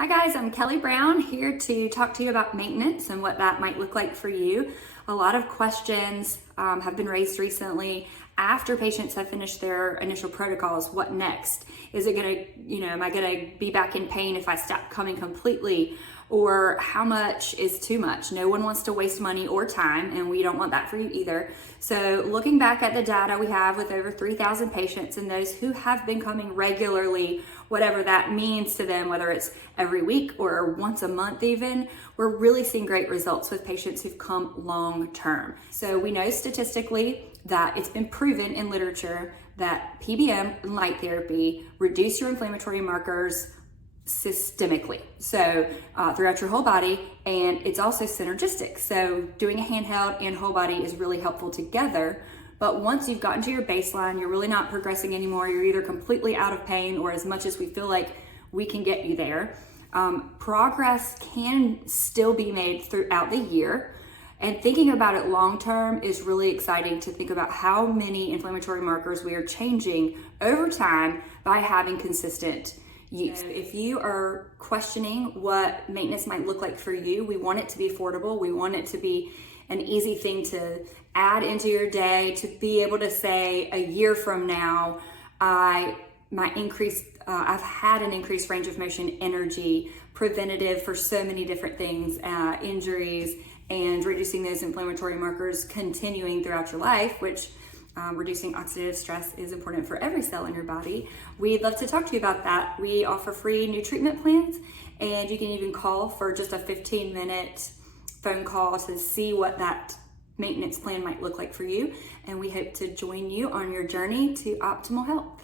Hi guys, I'm Kelly Brown here to talk to you about maintenance and what that might look like for you. A lot of questions have been raised recently after patients have finished their initial protocols. What next? Is it gonna, am I gonna be back in pain if I stop coming completely? Or how much is too much? No one wants to waste money or time, and we don't want that for you either. So looking back at the data we have with over 3,000 patients and those who have been coming regularly, whatever that means to them, whether it's every week or once a month even, we're really seeing great results with patients who've come long term. So we know statistically that it's been proven in literature that PBM and light therapy reduce your inflammatory markers systemically, so throughout your whole body, and it's also synergistic. So doing a handheld and whole body is really helpful together. But once you've gotten to your baseline, you're really not progressing anymore. You're either completely out of pain or as much as we feel like we can get you there. Progress can still be made throughout the year. And thinking about it long term is really exciting to think about how many inflammatory markers we are changing over time by having consistent use. So if you are questioning what maintenance might look like for you, we want it to be affordable. We want it to be an easy thing to add into your day, to be able to say a year from now, I've had an increased range of motion, energy, preventative for so many different things, injuries, and reducing those inflammatory markers continuing throughout your life, which reducing oxidative stress is important for every cell in your body. We'd love to talk to you about that. We offer free new treatment plans, and you can even call for just a 15-minute phone call to see what that maintenance plan might look like for you. And we hope to join you on your journey to optimal health.